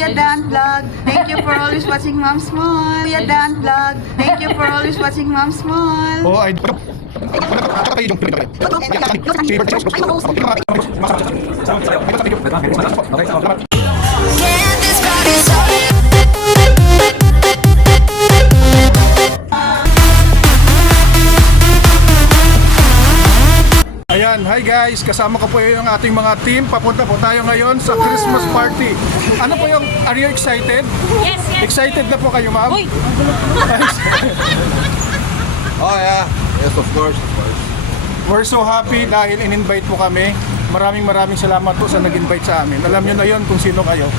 Kuya Dan Vlog. Thank you for always watching Mom Small. Kuya Dan Vlog. Thank you for always watching Mom Small. Oh, ay... Ayan, hi guys! Kasama ko po yung ating mga team. Papunta po tayo ngayon sa Christmas party. Ano po yung... Are you excited? Yes, yes. Excited na po kayo, ma'am? Uy! Oh yeah, yes of course, of course. We're so happy dahil in-invite po kami. Maraming salamat po sa nag-invite sa amin. Alam nyo na yon kung sino kayo.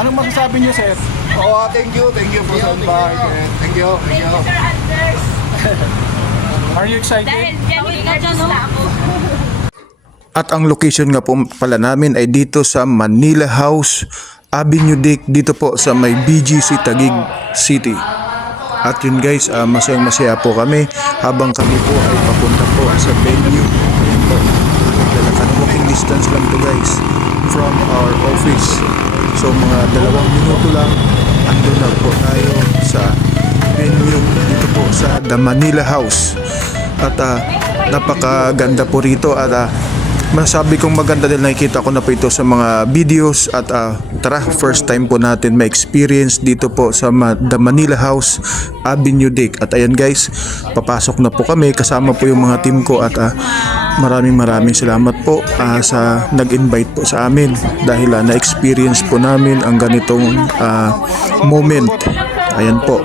Anong masasabi nyo, sir? Oh, thank you for the invite. Thank you. Thank you, Sir Anders. Are you excited? Dahil genuine artist na ako. At ang location nga po pala namin ay dito sa Manila House, Avenue Dick, dito po sa may BGC Taguig City. At yun guys, masayang-masaya po kami habang kami po ay papunta po sa venue. Ayan po, naglalakad, walking distance lang to guys from our office. So mga 2 minuto lang, andun na po tayo sa venue dito po sa The Manila House. At napakaganda po rito at masabi kong maganda dahil nakikita ko na po ito sa mga videos at tara, first time po natin ma-experience dito po sa The Manila House, Avenue Dick. At ayan guys, papasok na po kami kasama po yung mga team ko at maraming salamat po sa nag-invite po sa amin dahil na-experience po namin ang ganitong moment. Ayan po,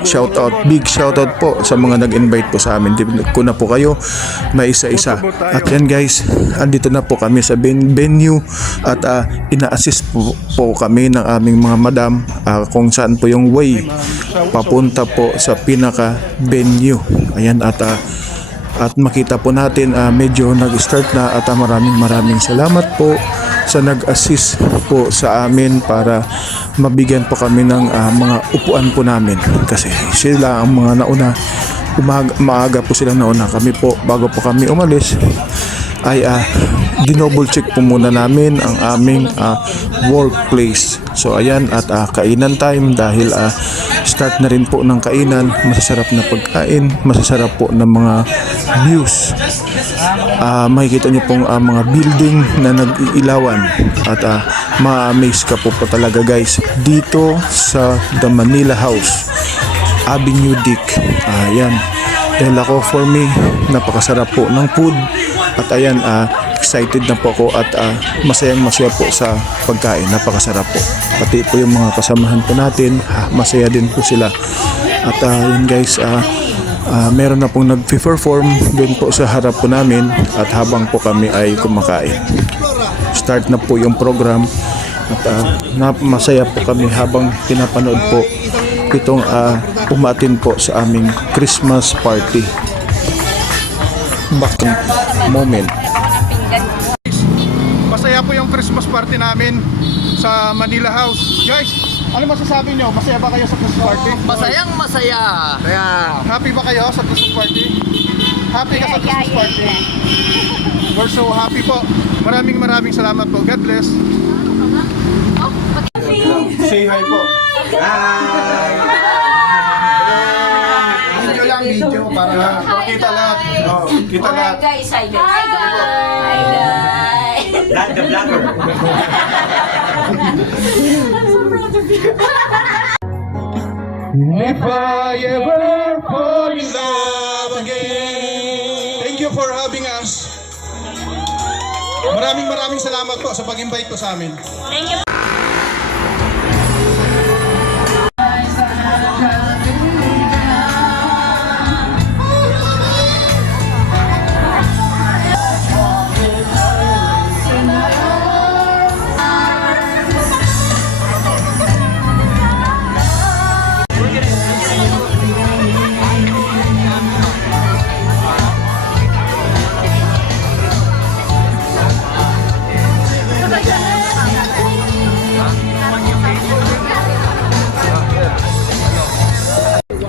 big shoutout po sa mga nag-invite po sa amin. Di ko na po kayo may isa-isa. At yan guys, andito na po kami sa venue at ina-assist po kami ng aming mga madam kung saan po yung way papunta po sa pinaka venue. Ayan at makita po natin medyo nag-start na at maraming salamat po sa nag-assist po sa amin para mabigyan po kami ng mga upuan po namin kasi sila ang mga nauna, maaga po sila nauna. Kami po bago po kami umalis ay dinouble check po muna namin ang aming workplace. So ayan at kainan time dahil start na rin po ng kainan, masasarap na pagkain, masasarap po ng mga views. Makikita niyo pong mga building na nag-iilawan at ma-amaze ka po talaga guys dito sa The Manila House, Avenue Dick. Ayan, dahil ako for me napakasarap po ng food at ayan, excited na po ako at masayang-masaya po sa pagkain, napakasarap po. Pati po yung mga kasamahan po natin, masaya din po sila. At yun guys, meron na pong nag-perform doon po sa harap po namin at habang po kami ay kumakain. Start na po yung program at masaya po kami habang pinapanood po itong umatin po sa aming Christmas party. Back moment. Masaya po yung Christmas party namin sa Manila House. Guys, ano masasabi nyo? Masaya ba kayo sa Christmas party? Masayang masaya. Happy ba kayo sa Christmas party? Happy ka sa Christmas party? We're so happy po. Maraming salamat po. God bless. Say hi po. Video lang, video para kita lahat. Oh, kita lahat. Guys, hi guys. Hi guys. Vlad the vlogger. If I ever fall in love again. Thank you for having us. Maraming salamat po sa pag-invite po sa amin. Thank you.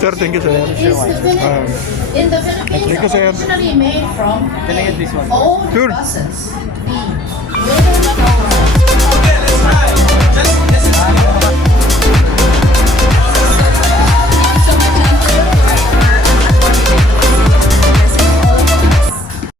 Sir, thank you, sir. In the Philippines, Thank you, sir. originally made from old Sure. buses. The